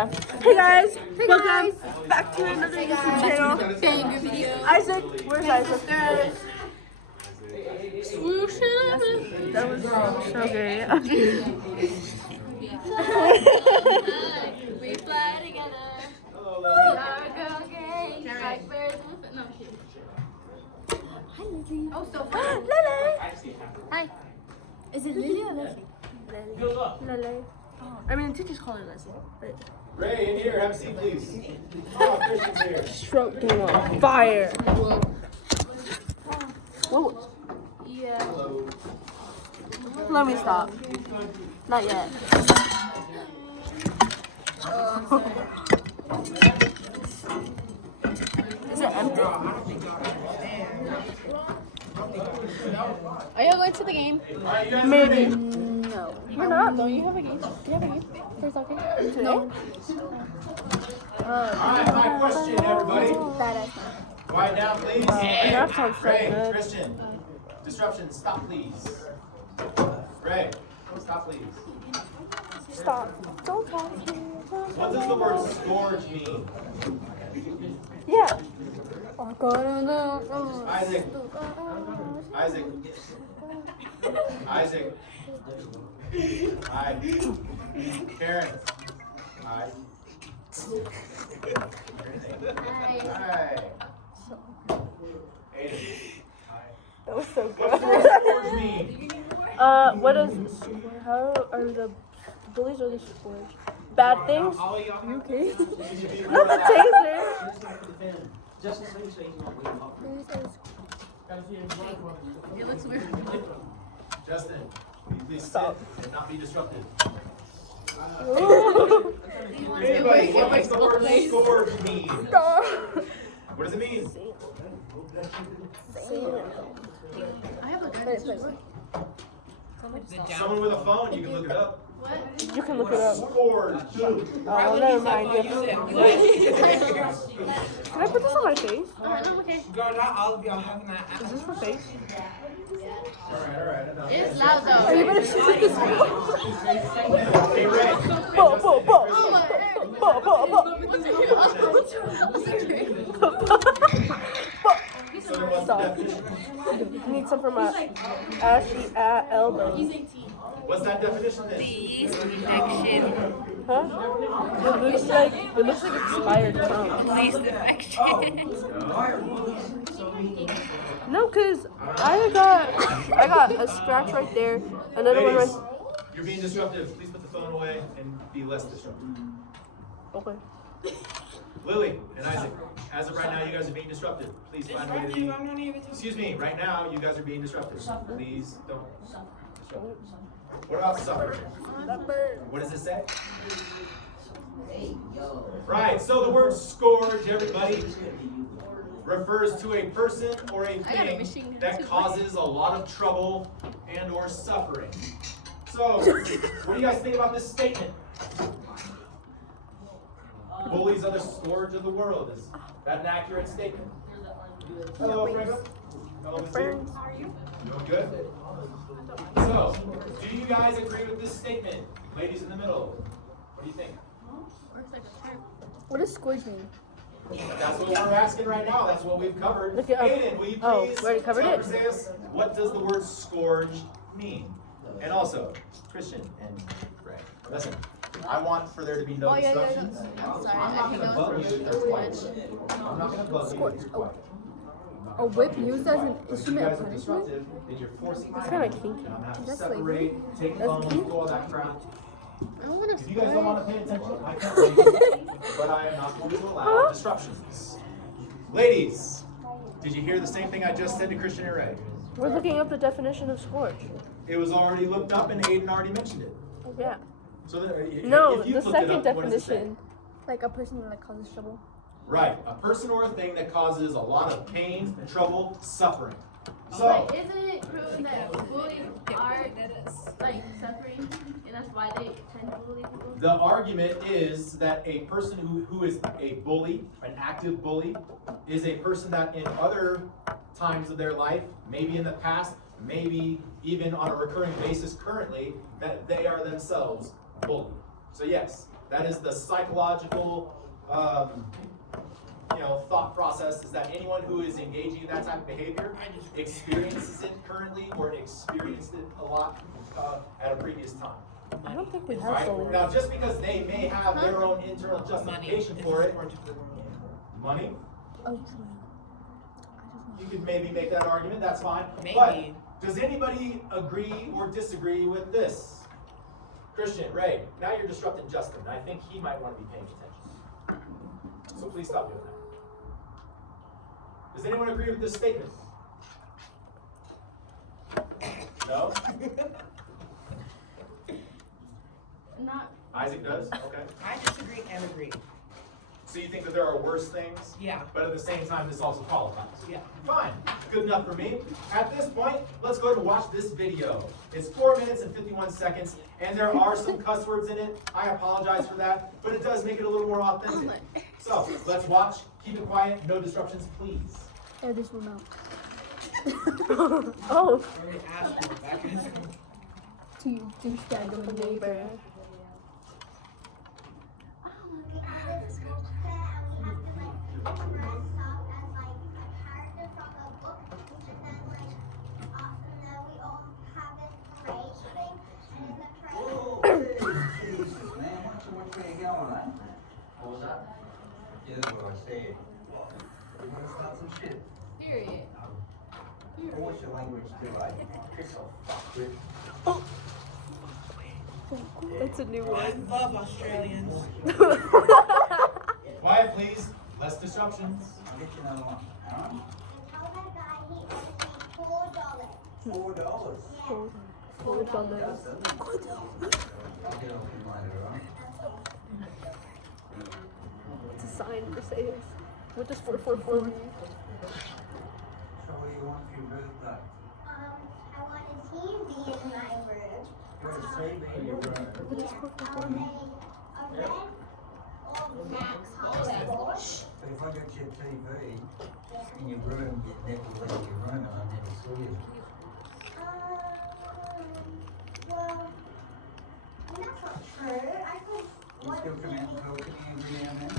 Hey guys, welcome back to another YouTube channel. Banger video. Isaac, where's Isaac? Swoosh it. That was so gay. We fly together. We are a girl gang. Like birds with no shit. Hi Lizzie. Oh, so fun. Lele. Hi. Is it Lizzie or Leslie? Lele. I mean, the teachers call her Leslie. But Ray, in here, have a seat, please. Oh, Christian's here. stroke game on fire. Whoa. Yeah. Let me stop. Not yet. Is it empty? Are you going to the game? Maybe. No. We're not. Don't you have a game? Do you have a game for soccer? Today? No. Alright, my question, everybody. Quiet down, please. That sounds so Ray, good. Christian. Disruption, stop, please. Ray, stop, please. Stop. Don't talk to me. What does the word scourge mean? Yeah. Isaac. Isaac. Isaac. Hi. Karen. Hi. Hi. Aiden. Hi. That was so What does the good. word scourge mean? What is, how are the bullies or the scourge? Bad things? You okay? Not the taser. It looks weird. Justin, will you please Stop. sit and not be disrupted? Ooh. Anybody, what does the word scourge mean? Stop. What does it mean? I have a gun. Someone with a phone, you can look it up. What? You can look it up. Scourge. Oh, never mind. Can I put this on my face? I'm okay. Is this for face? Alright. It's loud though. Are you gonna shoot this one? Hey, Ray. Bo, bo, bo. Oh my Bo, bo, bo. Stop. Need some for my ashy elbow. What's that definition then? Huh? It looks like expired tongue. No, cause I got a scratch right there, another one Ladies, right. you're being disruptive. Please put the phone away and be less disruptive. Okay. Lily and Isaac, as of right now, you guys are being disruptive. Please find a way to be. Excuse me, right now, you guys are being disruptive. Please don't disrupt. What about suffering? What does it say? Right, so the word scourge, everybody, refers to a person or a thing that causes a lot of trouble and or suffering. So, what do you guys think about this statement? Bullies are the scourge of the world. Is that an accurate statement? Hello, Franco. Hello, Miss B. How are you? Doing good. So, do you guys agree with this statement? Ladies in the middle, what do you think? What does scourge mean? That's what we're asking right now. That's what we've covered. Look it up. Aiden, will you please Oh, we already covered it? say us, what does the word scourge mean? And also, Christian and Ray, listen. I want for there to be no disruptions. I'm sorry, I'm not going to bug you if there's quiet. I'm not going to bug you if there's quiet. A whip used as an If you instrument guys of are punishment? disruptive, then you're forcing That's my kinda hand, kinky. and I'm gonna have to That's separate, take the That's phone, kinky. do all that crap. I don't want to If you guys don't want to pay attention, I can't blame you, but I am not going to allow disruptions. Ladies, did you hear the same thing I just said to Christian and Ray? We're looking up the definition of scourge. It was already looked up and Aiden already mentioned it. Yeah. So that, No, if you the looked it second up, what does it say? definition. Like a person that causes trouble. Right, a person or a thing that causes a lot of pain, trouble, suffering. So, But isn't it true that bullies are like suffering, and that's why they tend to bully people? the argument is that a person who is a bully, an active bully, is a person that in other times of their life, maybe in the past, maybe even on a recurring basis currently, that they are themselves bullied. So yes, That is the psychological, thought process, is that anyone who is engaging in that type of behavior experiences it currently or experienced it a lot at a previous time. I don't think we have Right? bullies. Now, just because they may have their own internal justification for it, money, you could maybe make that argument, that's fine. Maybe. But does anybody agree or disagree with this? Christian, Ray, now you're disrupting Justin. I think he might want to be paying attention. So please stop doing that. Does anyone agree with this statement? No? Not. Isaac does? Okay. I disagree and agree. So you think that there are worse things? Yeah. But at the same time, this also qualifies? Yeah. Fine. Good enough for me. At this point, let's go ahead and watch this video. It's 4 minutes and 51 seconds, and there are some cuss words in it. I apologize for that, but it does make it a little more authentic. So, let's watch. Keep it quiet. No disruptions, please. Air this one out. Oh. Very asshole. That is To you, douchebag of the neighbor. Here's what I said. You want to start some shit? Period. What's your language today? Piss off, fuckwit. That's a new I one. love Australians. Quiet, please. Less disruptions. I'll get you another one. Alright? $4. $4. I'll get off you later, alright? It's a sign for sales. What does 444 mean? So what do you want for your birthday? I want a TV in my room. You want a TV in your room? What does 444 A mean? red or black color. But if I got you a TV in your room, you'd never leave your room and I never saw you. Well, that's not true. I could You watch still come out and TV. talk to me every now and then?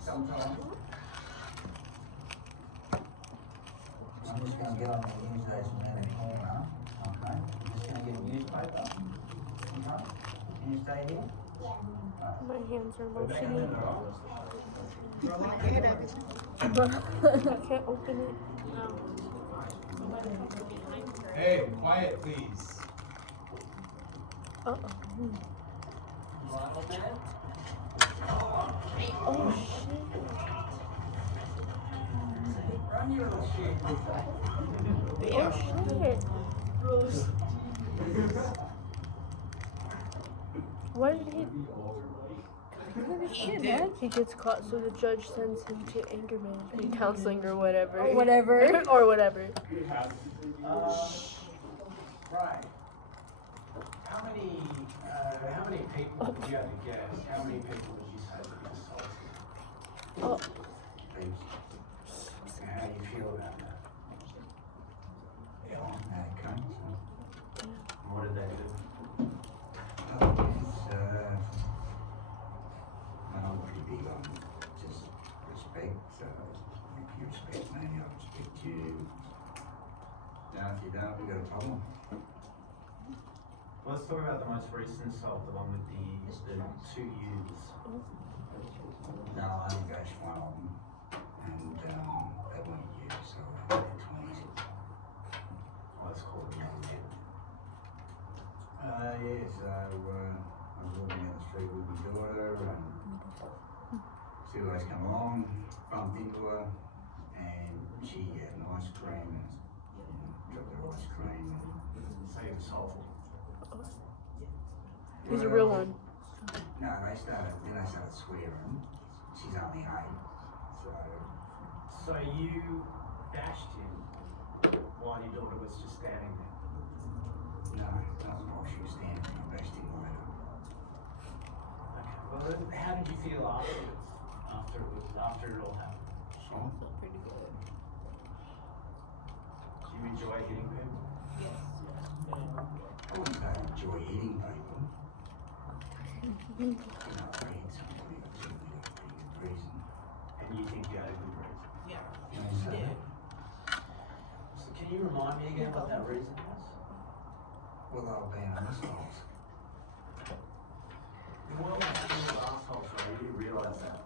Sometimes. Sometimes. I'm just going to get on the news station around the corner, okay? I'm just going to get a newspaper, okay? Can you stay here? My hands are motioning. I can't open it. Hey, quiet, please. Uh-oh. Oh, shit. Run your little shit. Oh, shit. Why did he... He did. He gets caught, so the judge sends him to anger management counseling or whatever. Or whatever. Or whatever. Right. How many people, if you had to guess, how many people would you say that you assaulted? Oh, And how do you feel about that? Okay, so. What did they do? I'm pretty big on just respect, so if you respect me, I respect you. Now, if you don't, we've got a problem. Well, let's talk about the most recent assault, the one with the 2 years. No, I engaged one of them, and they weren't used, so they were 20s. Well, let's call it young kid. Yeah, so I was walking down the street with my daughter, and two guys come along, bumped into her, and she had an ice cream, and dropped her ice cream. Say you assaulted. he's a real one. No, then they started swearing. She's only 8, so. So you bashed him while your daughter was just standing there. No, not while she was standing. I bashed him later. Okay. Well, then how did you feel afterwards? After it all happened? So, Pretty good. Do you enjoy hitting people? I wouldn't say I enjoy hitting people. you're not grade something, it's a reason. And you think you had a good reason? Yeah. You know, so Yeah. So can you remind me again what that reason was? we'll all be on this house. The world is full of assholes, right? You realize that?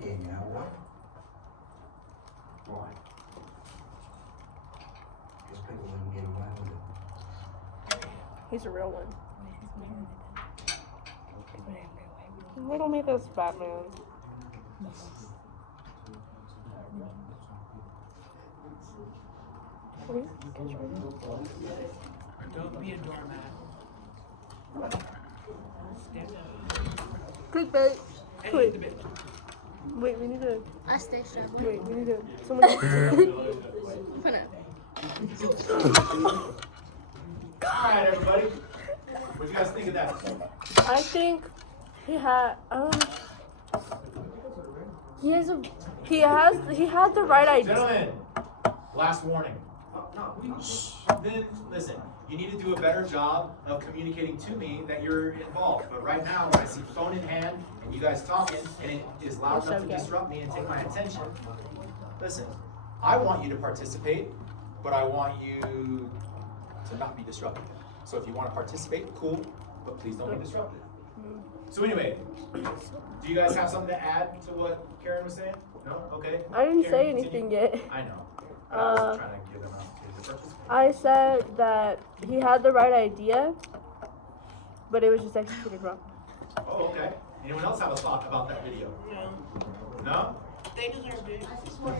Yeah, you know what? Why? Because people wouldn't get away with it. He's a real one. Riddle me this, Batman. Don't be a doormat. Stand up. Clickbait. And Wait. eat the bitch. Wait, we need to. I stay struggling. Wait, we need to. Someone. Put up. Alright, everybody. What do you guys think of that? I think he had. He has a. He had the right idea. Gentlemen, last warning. Shh. Then listen, you need to do a better job of communicating to me that you're involved. But right now, when I see phone in hand and you guys talking, and it is loud enough to disrupt me and take my attention, listen, I want you to participate, but I want you to not be disrupted. So if you want to participate, cool, but please don't be disrupted. So anyway, do you guys have something to add to what Karen was saying? No? Okay. I didn't Karen, say continue. anything yet. I know. But I was trying to give them out to participate. I said that he had the right idea, but it was just executed wrong. Oh, okay. Anyone else have a thought about that video? No. No? They deserved it.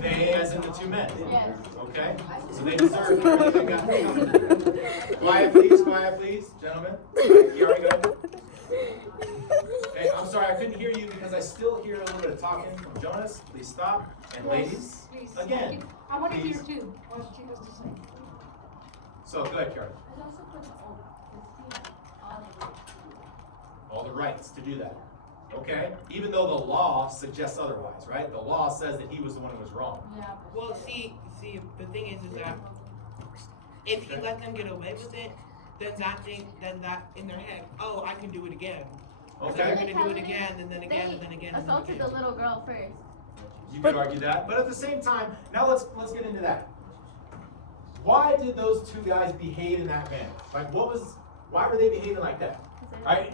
They, as in the two men? Yes. Okay. So they deserve everything they got coming. Quiet, please, gentlemen. You already go. Hey, I'm sorry, I couldn't hear you because I still hear a little bit of talking from Jonas. Please stop. And ladies, again, I want to hear please. too what she has to say. So go ahead, Karen. All the rights to do that. Okay? Even though the law suggests otherwise, right? The law says that he was the one who was wrong. Well, see, the thing is that if you let them get away with it, then that in their head, oh, I can do it again. So they're Okay? gonna do it again, and then again, and then again, and then Assaulted again. the little girl first. You could argue that, but at the same time, now let's get into that. Why did those two guys behave in that manner? Like, why were they behaving like that? Right?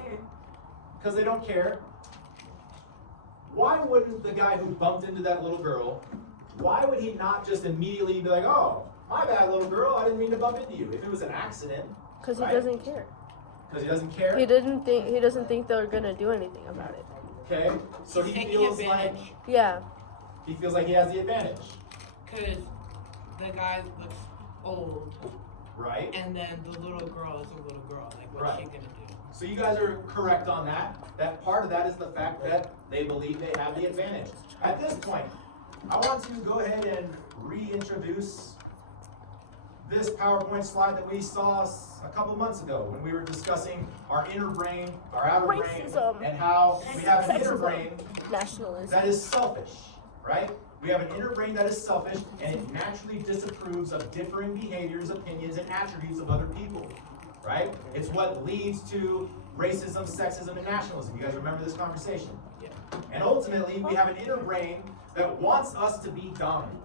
Because they don't care. Why wouldn't the guy who bumped into that little girl, why would he not just immediately be like, oh, my bad, little girl, I didn't mean to bump into you. If it was an accident. Because he right? doesn't care. Because he doesn't care? He doesn't think they're gonna do anything about it. Okay, so he Taking feels like advantage, Yeah. he feels like he has the advantage, because the guy looks old, right? and then the little girl is a little girl. Like, what's Right. she gonna do? So you guys are correct on that. That part of that is the fact that they believe they have the advantage. At this point, I want to go ahead and reintroduce this PowerPoint slide that we saw a couple months ago when we were discussing our inner brain, our outer Racism. brain, and how we have an inner Sexism. brain Nationalism. that is selfish, right? We have an inner brain that is selfish, and it naturally disapproves of differing behaviors, opinions, and attributes of other people, right? It's what leads to racism, sexism, and nationalism. You guys remember this conversation? Yeah. And ultimately, we have an inner brain that wants us to be dominant.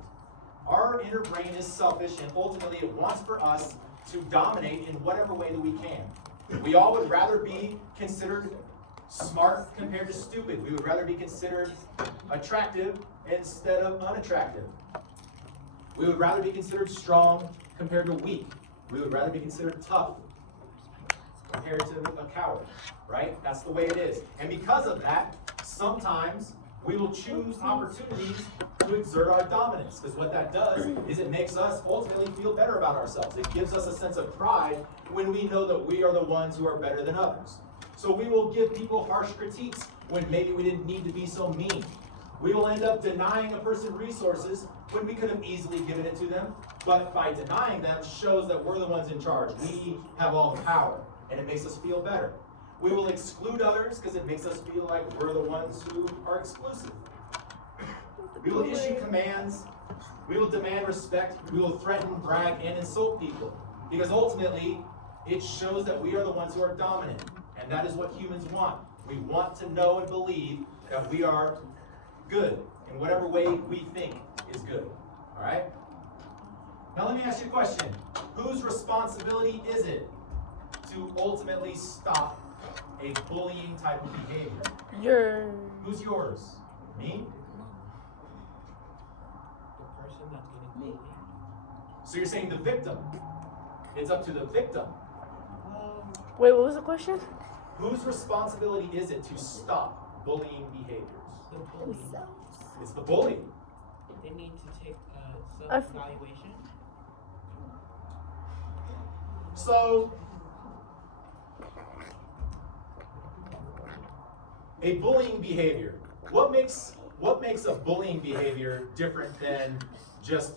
Our inner brain is selfish, and ultimately it wants for us to dominate in whatever way that we can. We all would rather be considered smart compared to stupid. We would rather be considered attractive instead of unattractive. We would rather be considered strong compared to weak. We would rather be considered tough compared to a coward, right? That's the way it is. And because of that, sometimes we will choose opportunities to exert our dominance, because what that does is it makes us ultimately feel better about ourselves. It gives us a sense of pride when we know that we are the ones who are better than others. So we will give people harsh critiques when maybe we didn't need to be so mean. We will end up denying a person resources when we could have easily given it to them, but by denying them shows that we're the ones in charge. We have all the power, and it makes us feel better. We will exclude others because it makes us feel like we're the ones who are exclusive. We will issue commands. We will demand respect. We will threaten, brag, and insult people. Because ultimately, it shows that we are the ones who are dominant. And that is what humans want. We want to know and believe that we are good in whatever way we think is good. All right? Now let me ask you a question. Whose responsibility is it to ultimately stop a bullying type of behavior? Who's yours? Me? The person that's getting bullied. So you're saying the victim. It's up to the victim. Wait, what was the question? Whose responsibility is it to stop bullying behaviors? The bully. It's the bully. They need to take a self-evaluation. So, a bullying behavior. What makes a bullying behavior different than just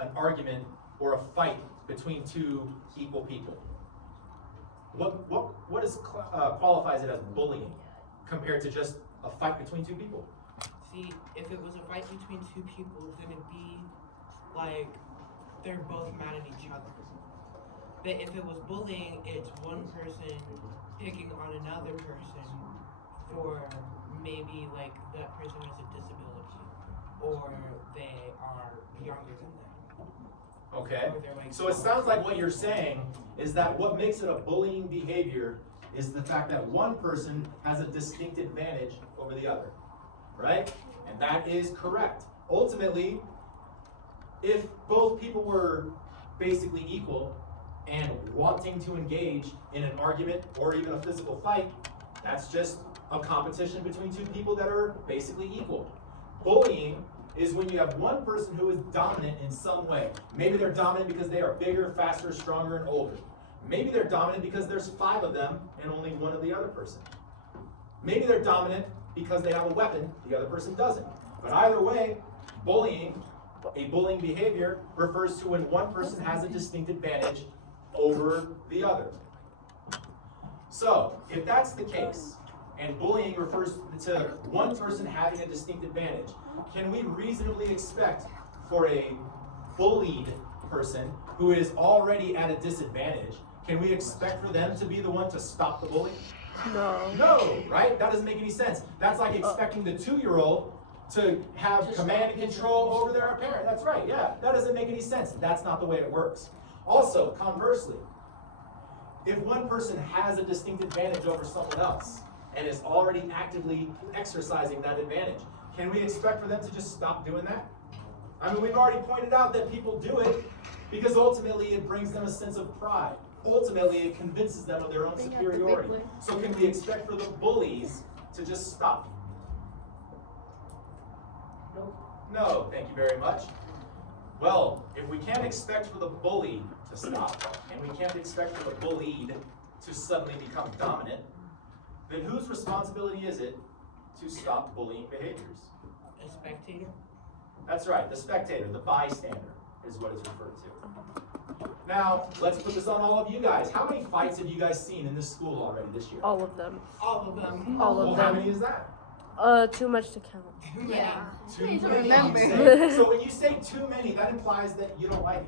an argument or a fight between two equal people? What qualifies it as bullying compared to just a fight between two people? See, if it was a fight between two people, then it'd be like they're both mad at each other. But if it was bullying, it's one person picking on another person for maybe like that person has a disability or they are younger than them. Okay. Or they're like So it sounds like what you're saying is that what makes it a bullying behavior is the fact that one person has a distinct advantage over the other, right? And that is correct. Ultimately, if both people were basically equal and wanting to engage in an argument or even a physical fight, that's just a competition between two people that are basically equal. Bullying is when you have one person who is dominant in some way. Maybe they're dominant because they are bigger, faster, stronger, and older. Maybe they're dominant because there's 5 of them and only one of the other person. Maybe they're dominant because they have a weapon, the other person doesn't. But either way, bullying, a bullying behavior, refers to when one person has a distinct advantage over the other. So, if that's the case, and bullying refers to one person having a distinct advantage, can we reasonably expect for a bullied person who is already at a disadvantage, can we expect for them to be the one to stop the bullying? No. No, right? That doesn't make any sense. That's like expecting the 2-year-old to have command and control over their parent. That's right, yeah. That doesn't make any sense. That's not the way it works. Also, conversely, if one person has a distinct advantage over someone else and is already actively exercising that advantage, can we expect for them to just stop doing that? I mean, we've already pointed out that people do it because ultimately it brings them a sense of pride. Ultimately, it convinces them of their own superiority. So can we expect for the bullies to just stop? No, thank you very much. Well, if we can't expect for the bully to stop, and we can't expect for the bullied to suddenly become dominant, then whose responsibility is it to stop bullying behaviors? A spectator? That's right, the spectator, the bystander is what it's referred to. Now, let's put this on all of you guys. How many fights have you guys seen in this school already this year? All of them. All of them. All Well, of how them. many is that? Too much to count. Yeah. Too Please many. remember. You say. So when you say too many, that implies that you don't like it.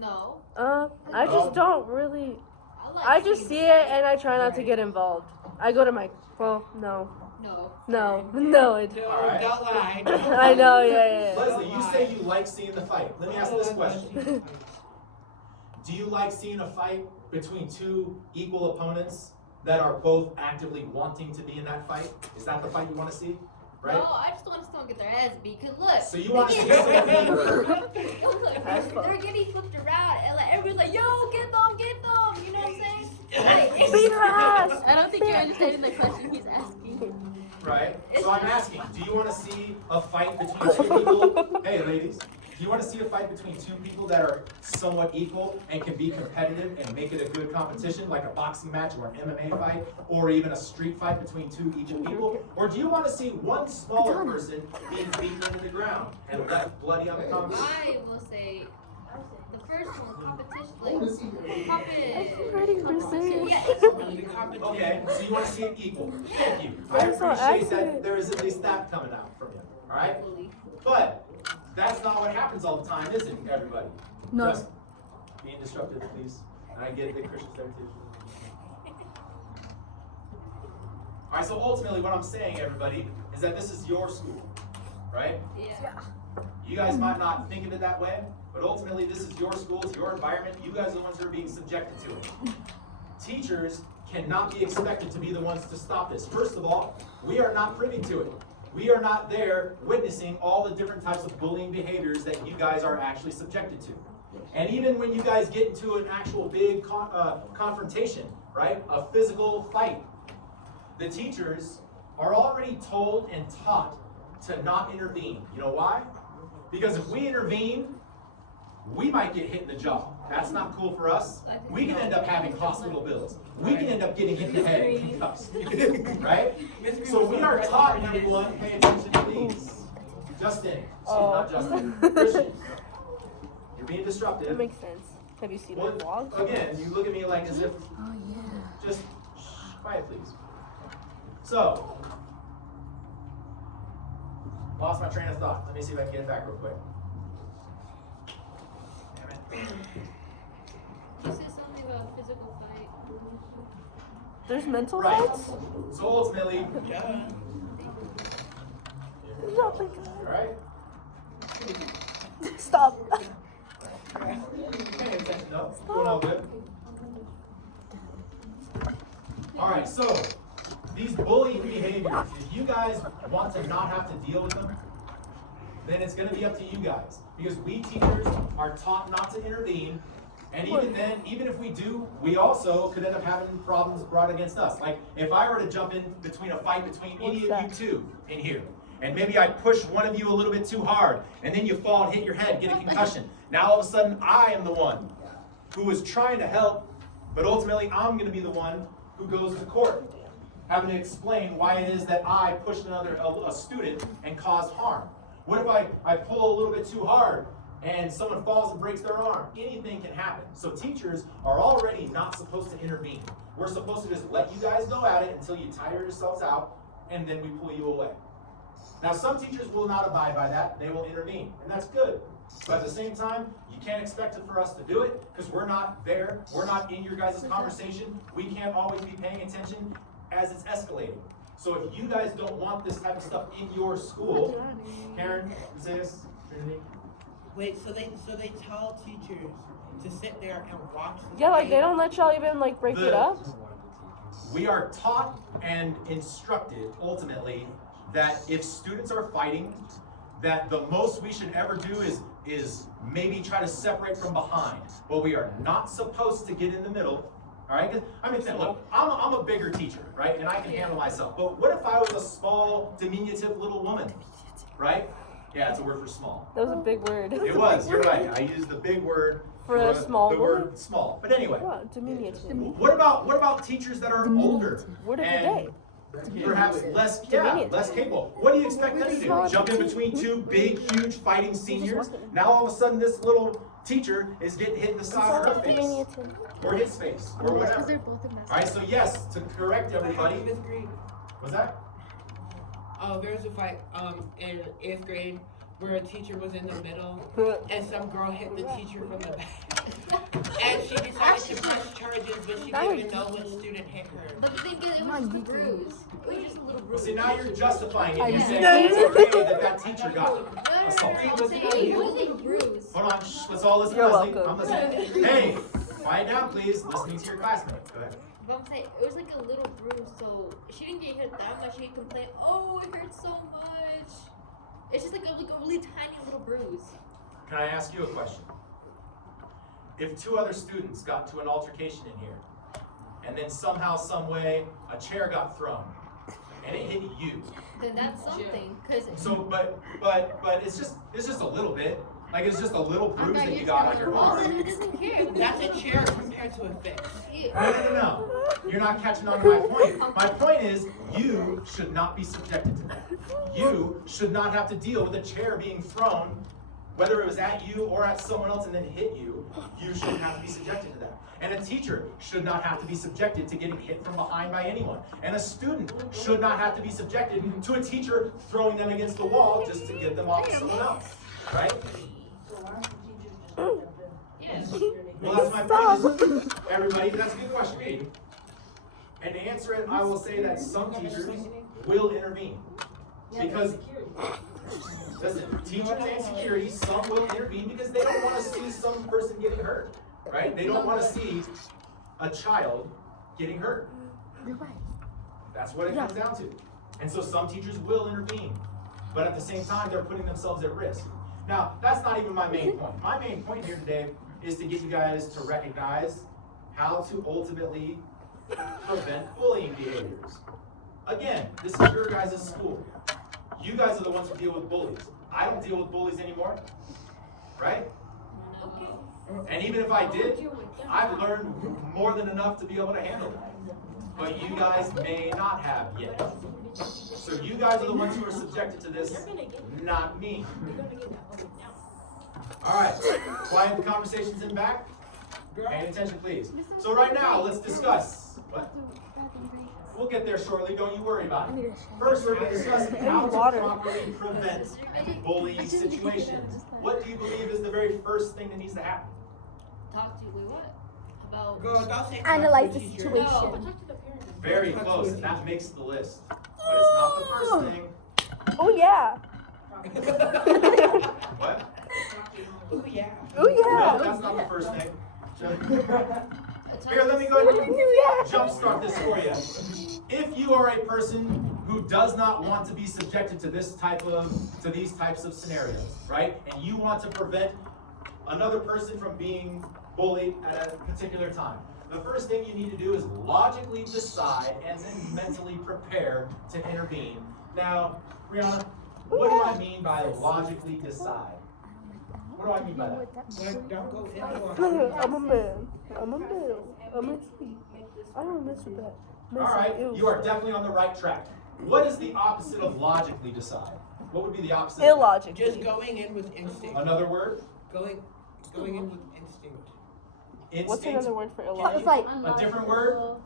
No. I just don't really. like I just seeing see the it fight. and I try not to get involved. I go to my. Well, no. No. No. It. No, All right. don't lie. I know. Yeah. Leslie, you say you like seeing the fight. Let me ask this question. Do you like seeing a fight between two equal opponents that are both actively wanting to be in that fight? Is that the fight you want to see? Right? No, I just want to still get their ass beat. Cause look. So you want to see Look, they're getting flipped around, and like everybody's like, "Yo, get them, get them!" You know what I'm saying? Like, it's Beat her ass. I don't think you're understanding the question he's asking. Right? So I'm asking, do you want to see a fight between two people? Hey, ladies, do you want to see a fight between two people that are somewhat equal and can be competitive and make it a good competition, like a boxing match or an MMA fight, or even a street fight between two equal people? Or do you want to see one smaller person being beaten into the ground and left bloody on the concrete? I will say the first one, competition, like competition. Yeah, The competition. Okay, so you want to see it equal. Thank you. I I'm so appreciate that accurate. there is at least that coming out from you. All right? Absolutely. But that's not what happens all the time, is it, everybody? No. Just being disruptive, please. And I get that Christian's there too. All right, so ultimately what I'm saying, everybody, is that this is your school, right? Yeah. You guys might not think of it that way, but ultimately this is your school, it's your environment. You guys are the ones who are being subjected to it. Teachers cannot be expected to be the ones to stop this. First of all, we are not privy to it. We are not there witnessing all the different types of bullying behaviors that you guys are actually subjected to. And even when you guys get into an actual big confrontation, right, a physical fight, the teachers are already told and taught to not intervene. You know why? Because if we intervene, we might get hit in the jaw. That's not cool for us. We can end up having hospital bills. We can end up getting hit in the head and concussed. Right? So we are taught, number one, pay attention please. Justin. Not Justin. Christian. You're being disruptive. That makes sense. Have you seen Well, the vlogs? again, you look at me like as if, just quiet please. So, lost my train of thought. Let me see if I can get it back real quick. You said something about physical fight. There's mental Right. fights? So ultimately, Yeah. Nothing. alright? Stop. Paying attention, no? Doing all good? Alright, so these bullying behaviors, if you guys want to not have to deal with them, then it's going to be up to you guys. Because we teachers are taught not to intervene, and even then, even if we do, we also could end up having problems brought against us. Like, if I were to jump in between a fight between any of you two in here, and maybe I push one of you a little bit too hard, and then you fall and hit your head, get a concussion. Now all of a sudden, I am the one who is trying to help, but ultimately I'm going to be the one who goes to court, having to explain why it is that I pushed a student and caused harm. What if I pull a little bit too hard and someone falls and breaks their arm? Anything can happen. So teachers are already not supposed to intervene. We're supposed to just let you guys go at it until you tire yourselves out, and then we pull you away. Now, some teachers will not abide by that. They will intervene, and that's good. But at the same time, you can't expect it for us to do it because we're not there. We're not in your guys' conversation. We can't always be paying attention as it's escalating. So if you guys don't want this type of stuff in your school, Karen, Zeus, Trinity. Wait, so they tell teachers to sit there and watch the Yeah, like they fight? don't let y'all even like break it up. We are taught and instructed ultimately that if students are fighting, that the most we should ever do is maybe try to separate from behind. But we are not supposed to get in the middle. All right, I mean, look, I'm a bigger teacher, right, and I can handle myself. But what if I was a small, diminutive little woman, right? Yeah, it's a word for small. That was a big word. It was. You're right. I used the big word For a small the woman? word small. But anyway, What? Diminutive. what about teachers that are older Word of the and day. perhaps less capable? What do you expect them to do? Jump in between two big, huge fighting seniors? Now all of a sudden this little teacher is getting hit in the side of her face, Diminutive. or his face, or whatever. All right, so yes, to correct everybody. Fifth grade. Was that? Oh, there was a fight in 8th grade where a teacher was in the middle and some girl hit the teacher from the back. And she decided to press charges, but she didn't even know what student hit her. But the thing is, it was just a bruise. It was just a little Well, bruise. see, now you're justifying it. I You're did. saying it's okay that teacher got No, assaulted. I'm saying it was a bruise. Hold on, shh, let's all listen. You're I'm listening. welcome. I'm listening. Hey, quiet down, please. Listening to your classmate. Go ahead. But I'm saying it was like a little bruise, so she didn't get hit that much. She complained, "Oh, it hurts so much." It's just like a really tiny little bruise. Can I ask you a question? If two other students got to an altercation in here, and then somehow, some way, a chair got thrown, and it hit you. Then that's something, cause So, but it's just a little bit. Like it's just a little bruise that you got on your arm. Who doesn't care? That's a chair compared to a fist. No. You're not catching on to my point. My point is, you should not be subjected to that. You should not have to deal with a chair being thrown, whether it was at you or at someone else and then hit you. You shouldn't have to be subjected to that. And a teacher should not have to be subjected to getting hit from behind by anyone. And a student should not have to be subjected to a teacher throwing them against the wall just to get them off of someone else. Right? Yes. Well, that's my point. Everybody, that's a good question, Aiden. And to answer it, I will say that some teachers will intervene. Because, listen, teachers and security, some will intervene because they don't want to see some person getting hurt, right? They don't want to see a child getting hurt. That's what it comes down to. And so some teachers will intervene, but at the same time, they're putting themselves at risk. Now, that's not even my main point. My main point here today is to get you guys to recognize how to ultimately prevent bullying behaviors. Again, this is your guys' school. You guys are the ones who deal with bullies. I don't deal with bullies anymore, right? And even if I did, I've learned more than enough to be able to handle it. But you guys may not have yet. So you guys are the ones who are subjected to this, not me. All right, quiet the conversations in back. Pay attention, please. So right now, let's discuss. What? We'll get there shortly, don't you worry about it. First, we're going to discuss how to properly prevent bullying situations. What do you believe is the very first thing that needs to happen? Talk to you. Wait, what? About. Girl, don't say Analyze the teacher. situation. No, but talk to the parents. Very close, and that makes the list. But it's not the first thing. Oh yeah. What? Oh yeah. Oh No, yeah. that's not the first thing. Here, let me go ahead and jumpstart this for you. If you are a person who does not want to be subjected to these types of scenarios, right? And you want to prevent another person from being bullied at a particular time, the first thing you need to do is logically decide and then mentally prepare to intervene. Now, Brianna, what do I mean by logically decide? What do I mean by that? Like, don't go into I'm a man. I'm a male. I'm a he. I don't mess with that. All right, you are definitely on the right track. What is the opposite of logically decide? What would be the opposite? of that? Illogical. Just going in with instinct. Another word? Going in with instinct. Instinct? What's another word for Fight, illogical? fight. A different word?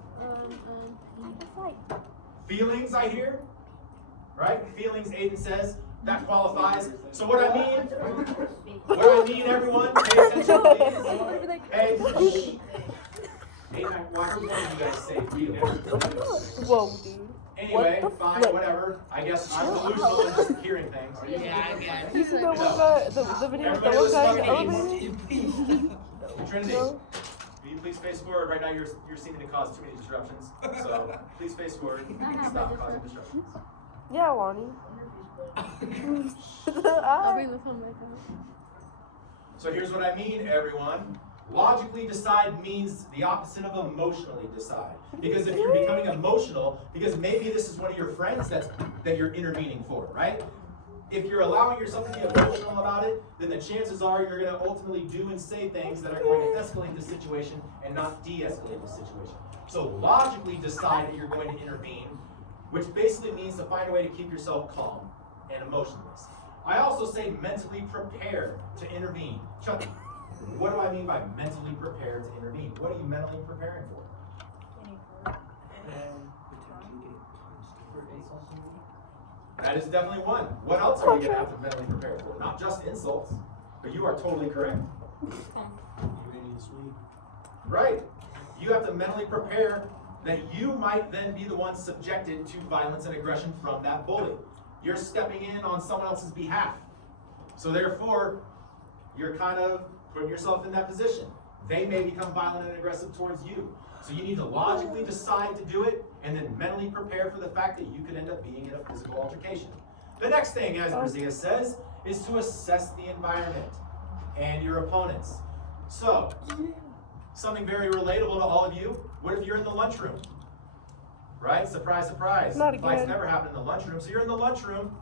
Fight. Feelings, I hear. Right? Feelings, Aiden says. That qualifies. So what I mean, everyone, pay attention, please. Hey, Aiden, why would one of you guys say feelings? Whoa, dude. Anyway, What the fine, flip? whatever. I guess I'm delusional and just hearing things. Yeah, I guess. You see that one guy, the video with the Everybody one guy in listen the up, elevator? please. Trinity, No. will you please face forward? Right now you're seeming to cause too many disruptions. So please face forward and stop causing disruptions. Yeah, Lonnie. I'll bring the phone back out. So here's what I mean, everyone. Logically decide means the opposite of emotionally decide. Because if you're becoming emotional, because maybe this is one of your friends that you're intervening for, right? If you're allowing yourself to be emotional about it, then the chances are you're going to ultimately do and say things that are going to escalate the situation and not de-escalate the situation. So logically decide that you're going to intervene, which basically means to find a way to keep yourself calm and emotionless. I also say mentally prepare to intervene. Chuck, what do I mean by mentally prepare to intervene? What are you mentally preparing for? That is definitely one. What else are you going to have to mentally prepare for? Not just insults, but you are totally correct. Right. You have to mentally prepare that you might then be the one subjected to violence and aggression from that bully. You're stepping in on someone else's behalf. So therefore, you're kind of putting yourself in that position. They may become violent and aggressive towards you. So you need to logically decide to do it and then mentally prepare for the fact that you could end up being in a physical altercation. The next thing, as Brazia says, is to assess the environment and your opponents. So, something very relatable to all of you. What if you're in the lunchroom? Right? Surprise, surprise. Not again. Fights never happen in the lunchroom. So you're in the lunchroom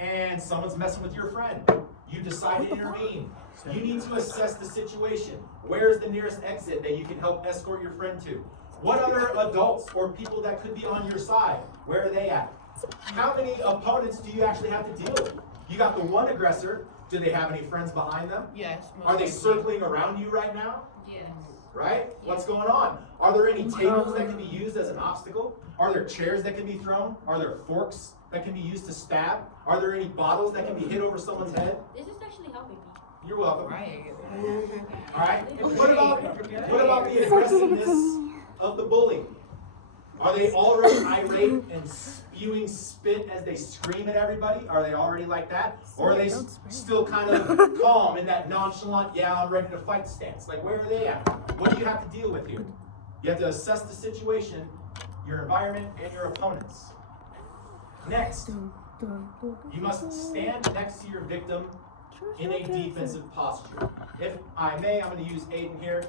and someone's messing with your friend. You decide to intervene. You need to assess the situation. Where's the nearest exit that you can help escort your friend to? What other adults or people that could be on your side? Where are they at? How many opponents do you actually have to deal with? You got the one aggressor. Do they have any friends behind them? Yes. Are they circling around you right now? Yes. Right? What's going on? Are there any tables that can be used as an obstacle? Are there chairs that can be thrown? Are there forks that can be used to stab? Are there any bottles that can be hit over someone's head? This is actually helping me. You're welcome. Right. All right. What about the aggressiveness of the bully? Are they already irate and spewing spit as they scream at everybody? Are they already like that? Or are they still kind of calm in that nonchalant, yeah, I'm ready to fight stance? Like, where are they at? What do you have to deal with here? You have to assess the situation, your environment, and your opponents. Next, you must stand next to your victim in a defensive posture. If I may, I'm going to use Aiden here,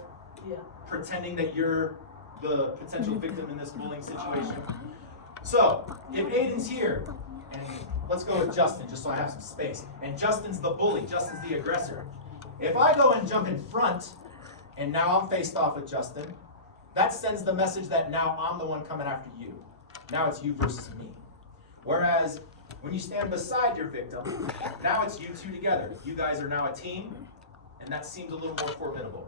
pretending that you're the potential victim in this bullying situation. So, if Aiden's here, and let's go with Justin, just so I have some space, and Justin's the bully, Justin's the aggressor. If I go and jump in front, and now I'm faced off with Justin, that sends the message that now I'm the one coming after you. Now it's you versus me. Whereas, when you stand beside your victim, now it's you two together. You guys are now a team, and that seems a little more formidable.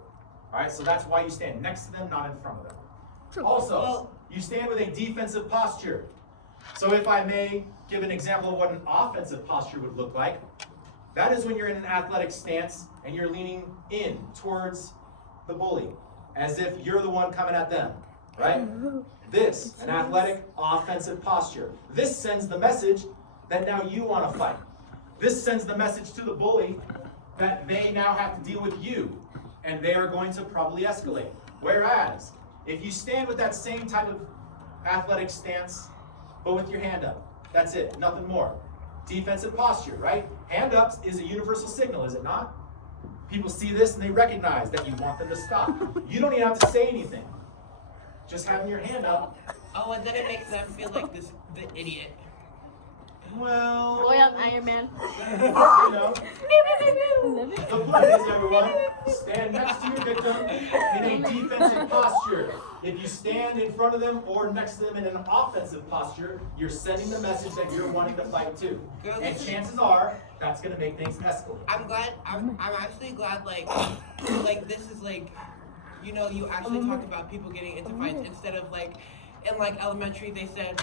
All right, so that's why you stand next to them, not in front of them. Also, you stand with a defensive posture. So if I may give an example of what an offensive posture would look like, that is when you're in an athletic stance and you're leaning in towards the bully, as if you're the one coming at them, right? This, an athletic offensive posture. This sends the message that now you want to fight. This sends the message to the bully that they now have to deal with you, and they are going to probably escalate. Whereas, if you stand with that same type of athletic stance, but with your hand up, that's it, nothing more. Defensive posture, right? Hand ups is a universal signal, is it not? People see this and they recognize that you want them to stop. You don't even have to say anything. Just having your hand up. Oh, and then it makes them feel like the idiot. Well, Boy, I'm Iron Man. you know. The point is, everyone, stand next to your victim in a defensive posture. If you stand in front of them or next to them in an offensive posture, you're sending the message that you're wanting to fight too. And chances are, that's going to make things escalate. I'm actually glad, like this is like, you know, you actually talk about people getting into fights instead of like, in like elementary they said,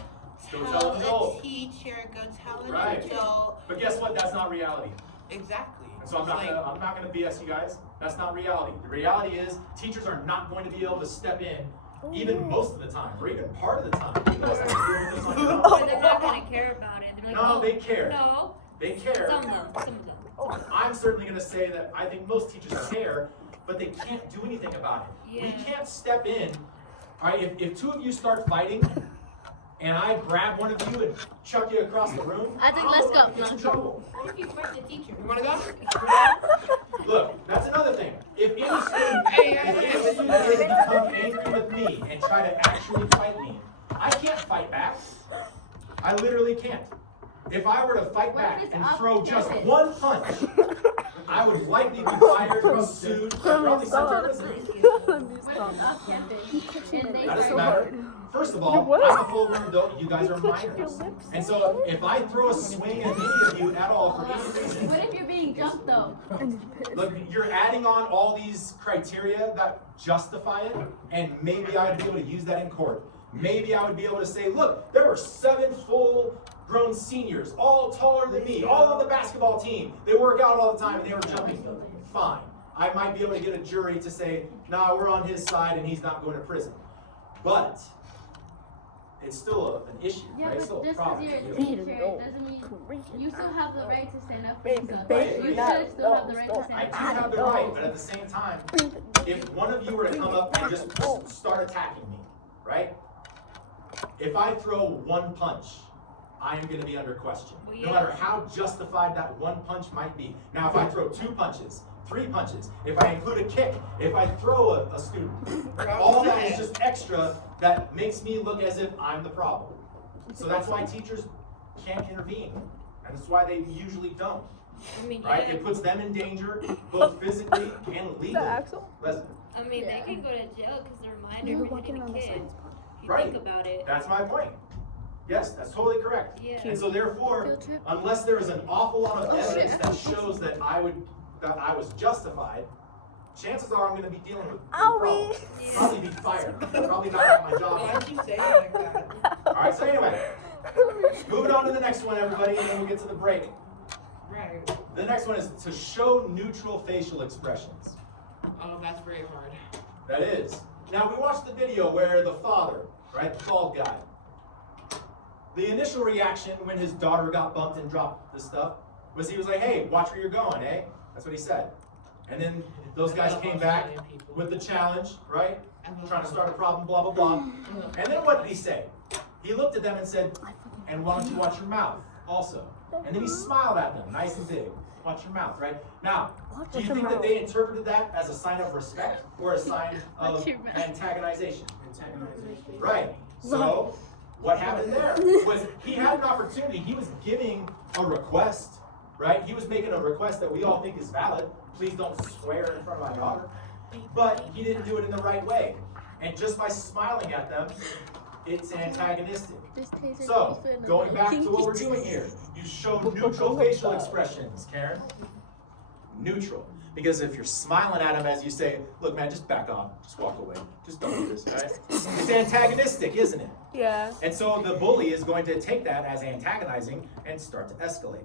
Go tell an adult. a teacher, go tell an Right. adult. But guess what? That's not reality. Exactly. So I'm not gonna BS you guys. That's not reality. The reality is teachers are not going to be able to step in even most of the time, or even part of the time. You guys have to deal with this on your own. But they're not gonna care about it. They're like, No, oh, they care. No. They care. Some of them. I'm certainly gonna say that I think most teachers care, but they can't do anything about it. We Yeah. can't step in. All right, if two of you start fighting, and I grab one of you and chuck you across the room, I think I'm let's the go. one that gets in trouble. What if you fight the teacher? You wanna go? Look, that's another thing. If any student is become angry with me and try to actually fight me, I can't fight back. I literally can't. If I were to fight back and throw just one punch, I would likely be fired, sued, and probably sent to prison. That doesn't matter. First of all, I'm a full-grown adult, you guys are minors. And so if I throw a swing at any of you at all for any reason, What if you're being jumped though? look, you're adding on all these criteria that justify it, and maybe I would be able to use that in court. Maybe I would be able to say, look, there were 7 full-grown seniors, all taller than me, all on the basketball team. They work out all the time and they were jumping. Fine. I might be able to get a jury to say, nah, we're on his side and he's not going to prison. But it's still an issue, Yeah, right? It's still but a just because problem. you're a teacher, it doesn't mean you still have the right to stand up for yourself. Right. You should still have the right to I stand do up. have the right, but at the same time, if one of you were to come up and just start attacking me, right? If I throw one punch, I am going to be under question. No matter how justified that one punch might be. Now, if I throw 2 punches, 3 punches, if I include a kick, if I throw a student, all that is just extra that makes me look as if I'm the problem. So that's why teachers can't intervene. And that's why they usually don't. I mean, Right? yeah. It puts them in danger, both physically and legally. Listen, I mean, they can go to jail because they're minor for hitting a kid. If you Right. think about it. that's my point. Yes, that's totally correct. Yeah. And so therefore, unless there is an awful lot of evidence that shows that I was justified, chances are I'm going to be dealing with problem. Probably be fired. Probably not have my job. Why'd you say it like that? All right, so anyway, moving on to the next one, everybody, and then we'll get to the break. Right. The next one is to show neutral facial expressions. Oh, that's very hard. That is. Now, we watched the video where the father, right? The bald guy. The initial reaction when his daughter got bumped and dropped the stuff was he was like, hey, watch where you're going, eh? That's what he said. And then those guys came back with the challenge, right? Trying to start a problem, blah, blah, blah. And then what did he say? He looked at them and said, and why don't you watch your mouth also? And then he smiled at them, nice and big. Watch your mouth, right? Now, do you think that they interpreted that as a sign of respect or a sign of antagonization? Right. So, what happened there was he had an opportunity. He was giving a request, right? He was making a request that we all think is valid. Please don't swear in front of my daughter. But he didn't do it in the right way. And just by smiling at them, it's antagonistic. So, going back to what we're doing here, you show neutral facial expressions, Karen. Neutral. Because if you're smiling at him as you say, look, man, just back off. Just walk away. Just don't do this, right? It's antagonistic, isn't it? Yeah. And so the bully is going to take that as antagonizing and start to escalate.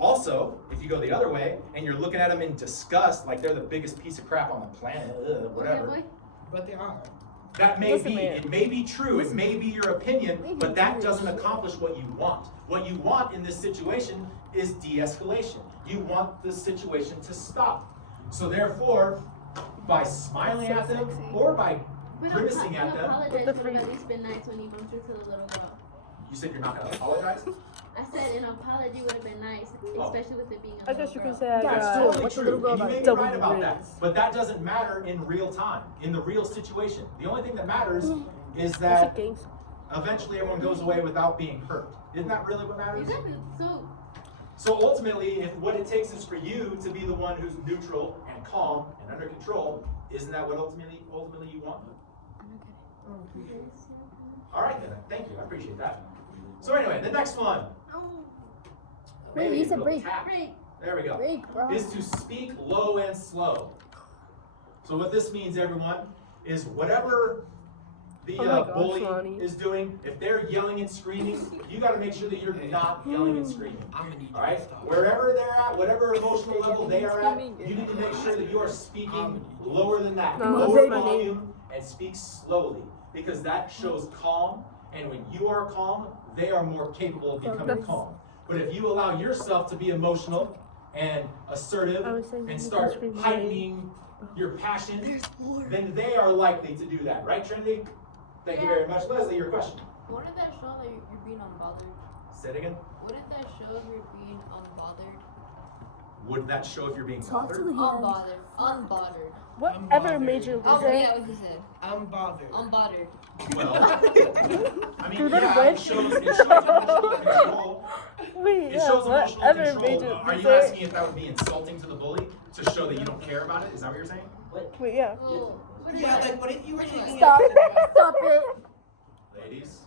Also, if you go the other way and you're looking at them in disgust, like they're the biggest piece of crap on the planet, whatever. But they are. That may be, it may be true, it may be your opinion, but that doesn't accomplish what you want. What you want in this situation is de-escalation. You want the situation to stop. So therefore, by smiling at them or by grimacing at them. Apologize would have at least been nice when you bumped into the little girl. You said you're not going to apologize? I said an apology would have been nice, especially with it being a I little guess you girl. can say That's totally what's the true. little girl And you about may be double right about that. degrees? But that doesn't matter in real time, in the real situation. The only thing that matters is It's a that game. eventually everyone goes away without being hurt. Isn't that really what matters? Exactly. So ultimately, if what it takes is for you to be the one who's neutral and calm and under control, isn't that what ultimately you want? All right then, thank you, I appreciate that. So anyway, the next one. Break, you said Maybe a break. little tap. Break. There we go. Break, bro. Is to speak low and slow. So what this means, everyone, is whatever the Oh my gosh, bully Lonnie. is doing, if they're yelling and screaming, you got to make sure that you're not yelling and screaming. I'm gonna need All right? to stop. Wherever they're at, whatever emotional level they are at, you need to make sure that you are speaking lower than that. No, Lower that's my volume and speak slowly, because that shows calm. And when you are calm, they are more capable of becoming calm. But if you allow yourself to be emotional and assertive I was saying and you start can scream heightening your passion, then they are likely to do that. Right, Trinity? Thank you very much. Leslie, your question. Wouldn't that show that you're being unbothered? Say it again. Wouldn't that show if you're being unbothered? Would that show if you're being Talk to bothered? the hand. Unbothered. Unbothered. Whatever I'm made you Oh, loser. yeah, what he said. I'm bothered. Unbothered. Well, I mean, Dude, that's yeah, good. it shows emotional control. Wait, It yeah, shows emotional whatever made control. you Are you loser. asking if that would be insulting to the bully to show that you don't care about it? Is that what you're saying? Wait, yeah. Oh, what is Yeah, that? like what if you were taking Stop it? it. Stop it. Ladies,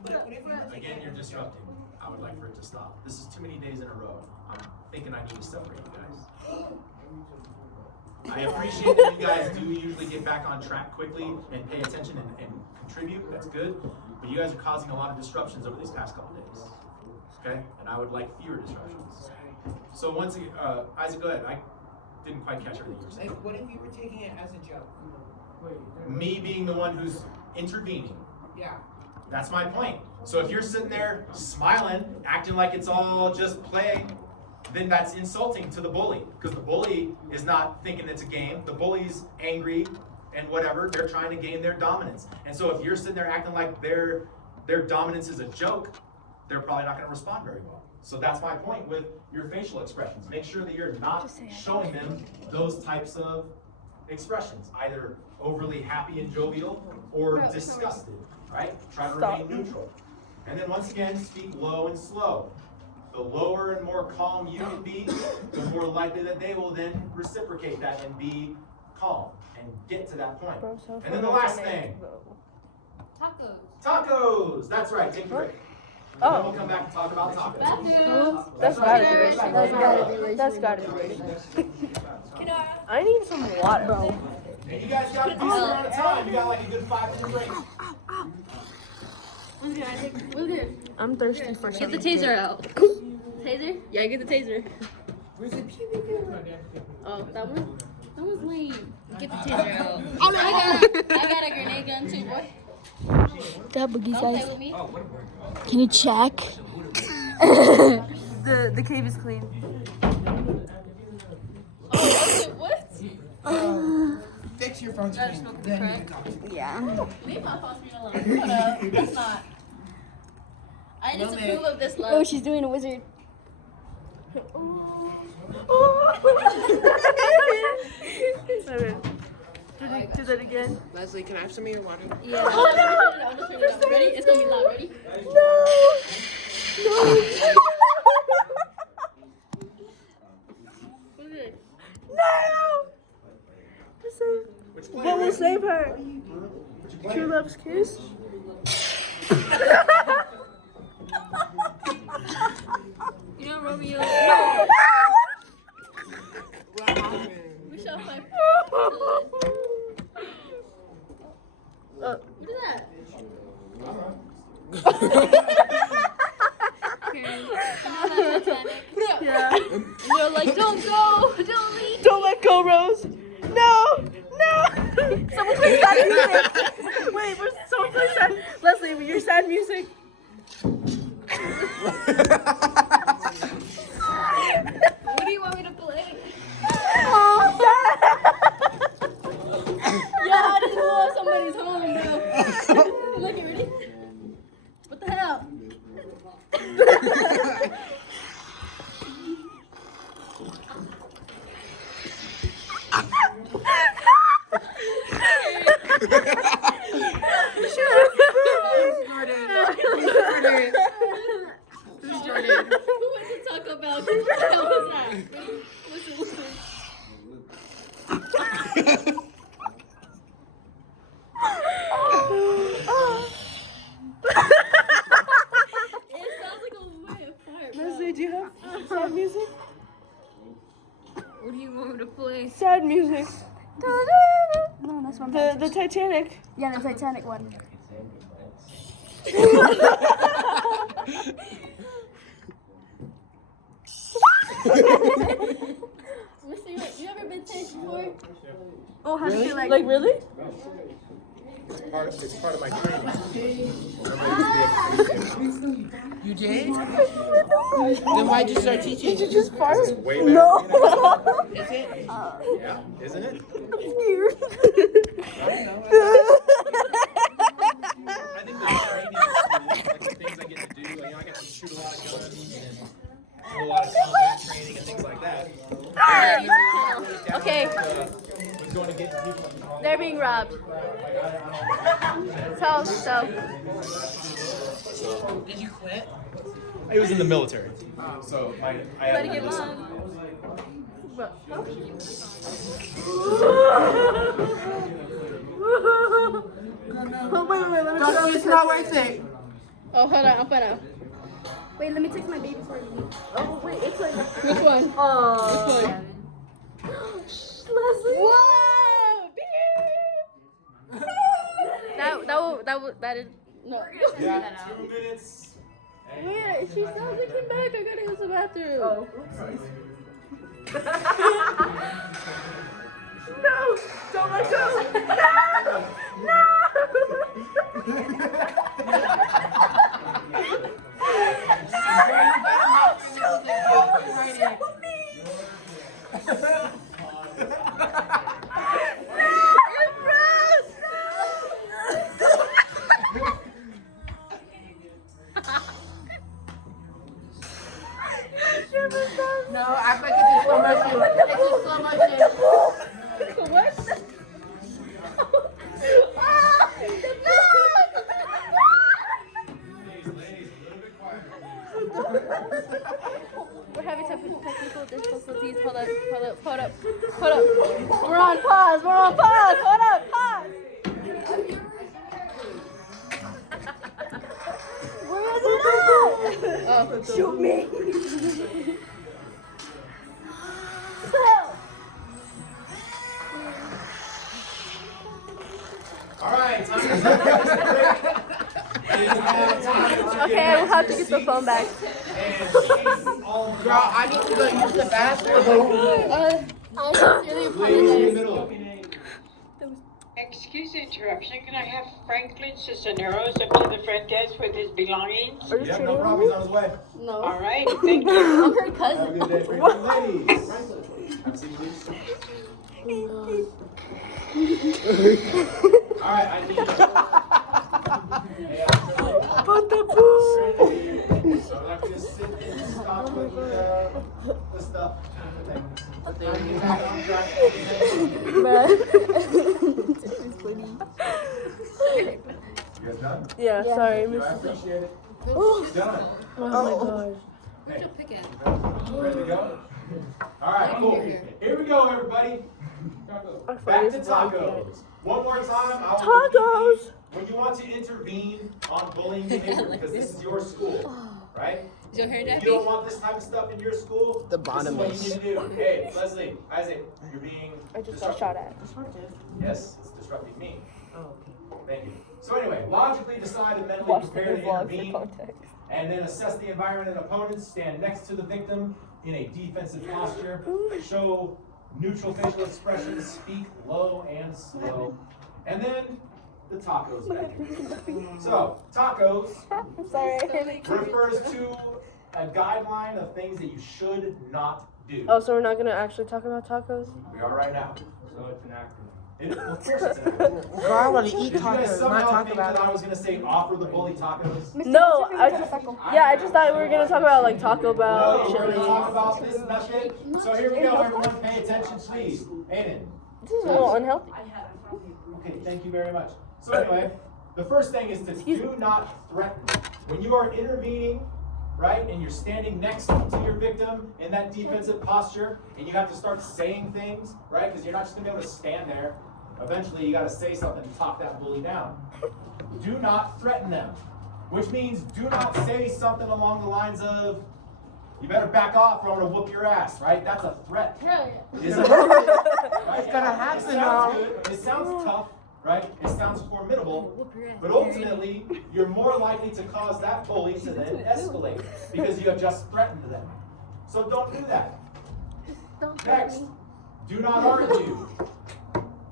What if you were taking again, it you're as a joke? disrupting. I would like for it to stop. This is too many days in a row. I'm thinking I need to separate you guys. I appreciate that you guys do usually get back on track quickly and pay attention and contribute. That's good. But you guys are causing a lot of disruptions over these past couple days. Okay? And I would like fewer disruptions. So once again, Isaac, go ahead. I didn't quite catch everything you were saying. Like, what if you were taking it as a joke? Me being the one who's intervening. Yeah. That's my point. So if you're sitting there smiling, acting like it's all just play, then that's insulting to the bully. Because the bully is not thinking it's a game. The bully's angry and whatever. They're trying to gain their dominance. And so if you're sitting there acting like their dominance is a joke, they're probably not going to respond very well. So that's my point with your facial expressions. Make sure that you're not showing them those types of expressions, either overly happy and jovial or disgusted, right? Try to remain neutral. And then once again, speak low and slow. The lower and more calm you can be, the more likely that they will then reciprocate that and be calm and get to that point. And then the last thing, Tacos. tacos. That's right, take a break. And then we'll come back and talk about tacos. Bathrooms. That's gotta be right. That's gotta be right. I need some water. And you guys got a decent amount of time. You got like a good 5-minute break. What's good? I'm thirsty for Get something. the taser out. Taser? Yeah, get the taser. Where's the pew pew pew? Oh, that one? That one's lame. Get the taser out. I got a grenade gun too, boy. They have boogies, Don't play guys. with me. Can you check? The cave is clean. What? Fix your phone screen. Then you can talk. Yeah. Leave my phone screen alone. Shut up. That's not. I disapprove of this love. Oh, she's doing a wizard. Do that again. Leslie, can I have some of your water? Yeah. I'll just turn it up. Ready? It's gonna be loud. Ready? What will save her? True love's kiss? You know Romeo. What happened? We shall fight. Uh, What is that? yeah. You're like, don't go, don't leave. Don't let go, Rose. No, no. Someone play sad music. Wait, someone play sad. Leslie, your sad music. What do you want me to play? Yeah, I just blew up somebody's home, bro. Look, you ready? What the hell? Jordan. Who went to Taco Bell? What the hell was that? Listen. It sounds like a way of fire, bro. Leslie, do you have sad music? What do you want me to play? Sad music. No, that's one. The Titanic. Yeah, the Titanic one. Listen, you ever been tased before? Oh, how do you like really? It's part of my training. You did? Then why'd you start teaching? Did you just fart? Way better. No. Is it? Yeah, isn't it? I don't know. I think the training, like the things I get to do, I get to shoot a lot of guns and do a lot of combat training and things like that. Okay, Was going to get people in they're being robbed. So. Did you quit? I was in the military, so I Better had get to mine. Oh, wait, let me It's not worth it. Oh, hold on, I'll put out. Wait, let me text my baby for you. Oh, wait, it's like. Which one? Oh. Leslie. Whoa! That is. No. Yeah, 2 minutes. Wait, she sounds like came back. I gotta use the bathroom. Oh, no! Don't let go! No! No, act like it's in slow motion. It's in slow motion. What? We're having technical difficulties. Hold up. We're on pause. Hold up. Pause. Where is it at? Oh, shoot me. All right, time to Okay, I will have to get the phone back. Girl, I need to go use the bathroom. I sincerely apologize. middle. Excuse me, interruption. Can I have Franklin Cisneros up to the front desk with his belongings? Are you Yeah, cheating no on problem. me? He's on his way. No. All right, thank you. I'm her Have a cousin. good day, Franklin. Ladies. Have a seat, please. All right, I need. Hey, Put the boo. so I'd like you to sit and stop with the stuff. You guys done? Yeah, sorry, I Miss. appreciate it. Done. Oh my gosh. Where'd you pick it? Ready to go? All right, cool. Here we go, everybody. Back to tacos. One more time. Tacos. When you want to intervene on bullying behavior, because this is your school, right? Is your hair If nappy? you don't want this type of stuff in your school, The this bottom is what is- you need to do. Hey, Leslie, Isaac, you're being I just got disruptive. shot at. Yes, it's disrupting me. Oh, okay. Thank you. So anyway, logically decide and mentally Watch the prepare to vlog for intervene, context. and then assess the environment and opponents. Stand next to the victim in a defensive posture. Show neutral facial expressions. Speak low and slow. And then the tacos method. So tacos I'm sorry. refers to a guideline of things that you should not do. Oh, so we're not gonna actually talk about tacos? We are right now. So it's an acronym. Of course it's an acronym. Girl, I want to eat Did you guys tacos, not somehow talk think about that it. I was gonna say offer the bully tacos? No, I just thought we were gonna talk about like Taco Bell, No, we're gonna talk chili. about this method. So here we go, everyone. Pay attention, please. Aiden. This is a little unhealthy. Okay, thank you very much. So anyway, the first thing is to do not threaten. When you are intervening, right, and you're standing next to your victim in that defensive posture, and you have to start saying things, right, because you're not just gonna be able to stand there. Eventually, you gotta say something to talk that bully down. Do not threaten them, which means do not say something along the lines of, you better back off or I'm gonna whoop your ass, right? That's a threat. Is it? Right? It's gonna happen, It sounds though. good. It sounds tough, right? It sounds formidable. Whoop your ass. But ultimately, you're more likely to cause that bully to then escalate because you have just threatened them. So don't do that. Next, do not argue.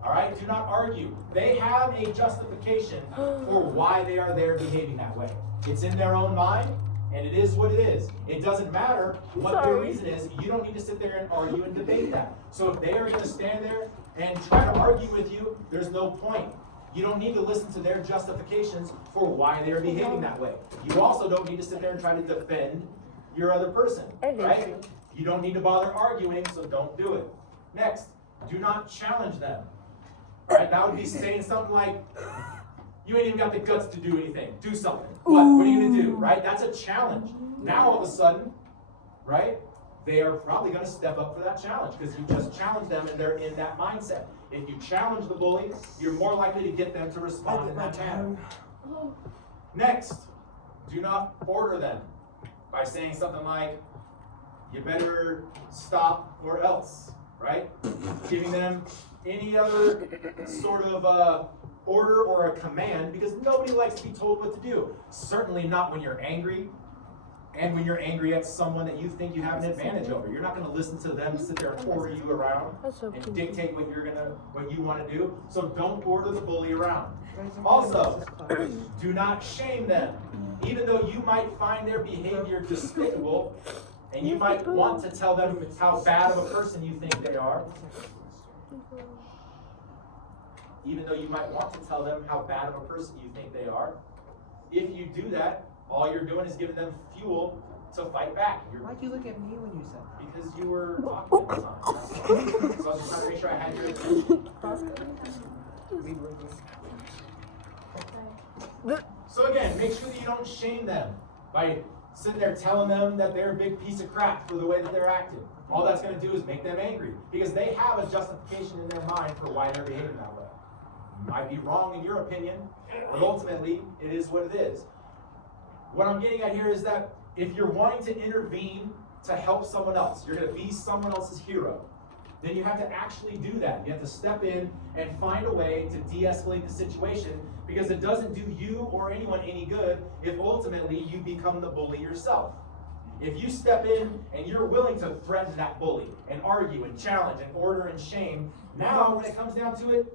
All right, do not argue. They have a justification for why they are there behaving that way. It's in their own mind, and it is what it is. It doesn't matter what their reason is. You don't need to sit there and argue and debate that. So if they are going to stand there and try to argue with you, there's no point. You don't need to listen to their justifications for why they are behaving that way. You also don't need to sit there and try to defend your other person, right? You don't need to bother arguing, so don't do it. Next, do not challenge them. Right? That would be saying something like, you ain't even got the guts to do anything. Do something. What? What are you gonna do? Right? That's a challenge. Now all of a sudden, right? They are probably gonna step up for that challenge because you just challenged them and they're in that mindset. If you challenge the bully, you're more likely to get them to respond in that manner. Next, do not order them by saying something like, you better stop or else, right? Giving them any other sort of order or a command, because nobody likes to be told what to do. Certainly not when you're angry, and when you're angry at someone that you think you have an advantage over. You're not going to listen to them sit there and order you around and dictate what you want to do. So don't order the bully around. Also, do not shame them. Even though you might find their behavior despicable, and you might want to tell them how bad of a person you think they are, even though you might want to tell them how bad of a person you think they are, if you do that, all you're doing is giving them fuel to fight back. Why'd you look at me when you said that? Because you were talking at the time. So I was just trying to make sure I had your attention. So again, make sure that you don't shame them by sitting there telling them that they're a big piece of crap for the way that they're acting. All that's going to do is make them angry because they have a justification in their mind for why they're behaving that way. Might be wrong in your opinion, but ultimately it is what it is. What I'm getting at here is that if you're wanting to intervene to help someone else, you're going to be someone else's hero, then you have to actually do that. You have to step in and find a way to de-escalate the situation because it doesn't do you or anyone any good if ultimately you become the bully yourself. If you step in and you're willing to threaten that bully and argue and challenge and order and shame, now when it comes down to it,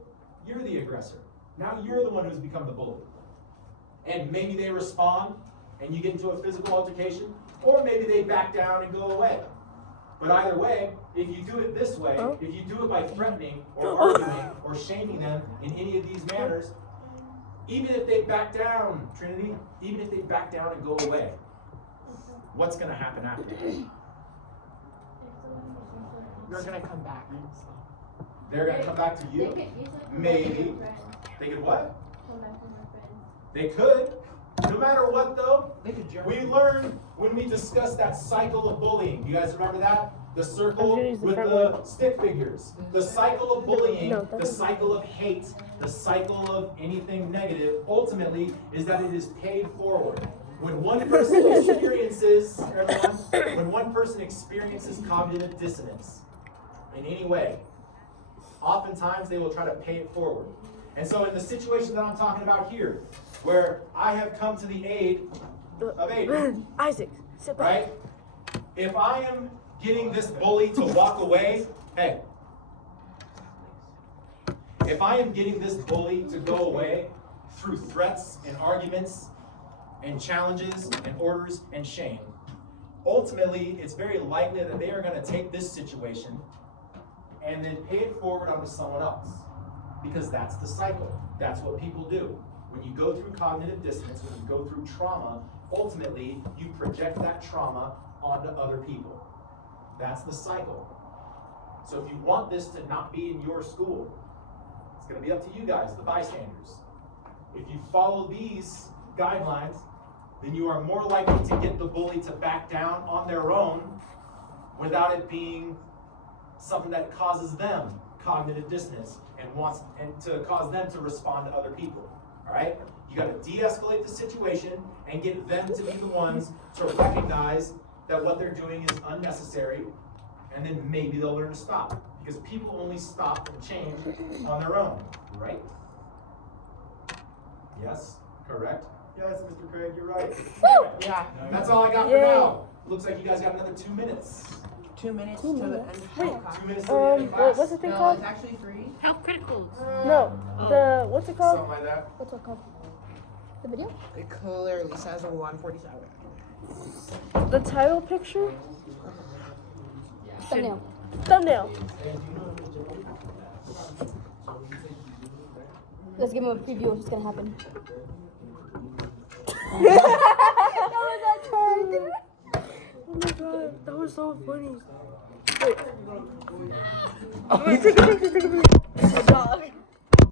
you're the aggressor. Now you're the one who's become the bully. And maybe they respond and you get into a physical altercation, or maybe they back down and go away. But either way, if you do it this way, if you do it by threatening or arguing or shaming them in any of these manners, even if they back down, Trinity, even if they back down and go away, what's going to happen after that? You're gonna come back. They're going to come back to you? Maybe. They could what? They could. No matter what, though, we learned when we discussed that cycle of bullying. You guys remember that? The circle with the stick figures. The cycle of bullying, the cycle of hate, the cycle of anything negative, ultimately, is that it is paid forward. When one person experiences, everyone, when one person experiences cognitive dissonance in any way, oftentimes they will try to pay it forward. And so in the situation that I'm talking about here, where I have come to the aid of Aiden, Isaac, sit back. right? If I am getting this bully to walk away, hey, if I am getting this bully to go away through threats and arguments and challenges and orders and shame, ultimately it's very likely that they are going to take this situation and then pay it forward onto someone else. Because that's the cycle. That's what people do. When you go through cognitive dissonance, when you go through trauma, ultimately you project that trauma onto other people. That's the cycle. So if you want this to not be in your school, it's going to be up to you guys, the bystanders. If you follow these guidelines, then you are more likely to get the bully to back down on their own without it being something that causes them cognitive dissonance and to cause them to respond to other people. All right? You got to de-escalate the situation and get them to be the ones to recognize that what they're doing is unnecessary, and then maybe they'll learn to stop. Because people only stop and change on their own, right? Yes? Correct? Yes, Mr. Craig, you're right. Yeah. That's all I got for now. Looks like you guys got another 2 minutes. 2 minutes to the end. Wait. 2 minutes to the end of class. What's the thing No, called? it's actually 3. Health criticals. No, the, what's it called? Something like that. What's it called? The video? It clearly says 147. The title picture? Thumbnail. Thumbnail. Let's give him a preview of what's gonna happen. Oh my god, that was so funny. Wait. Wait, take a picture, take a picture. Dog.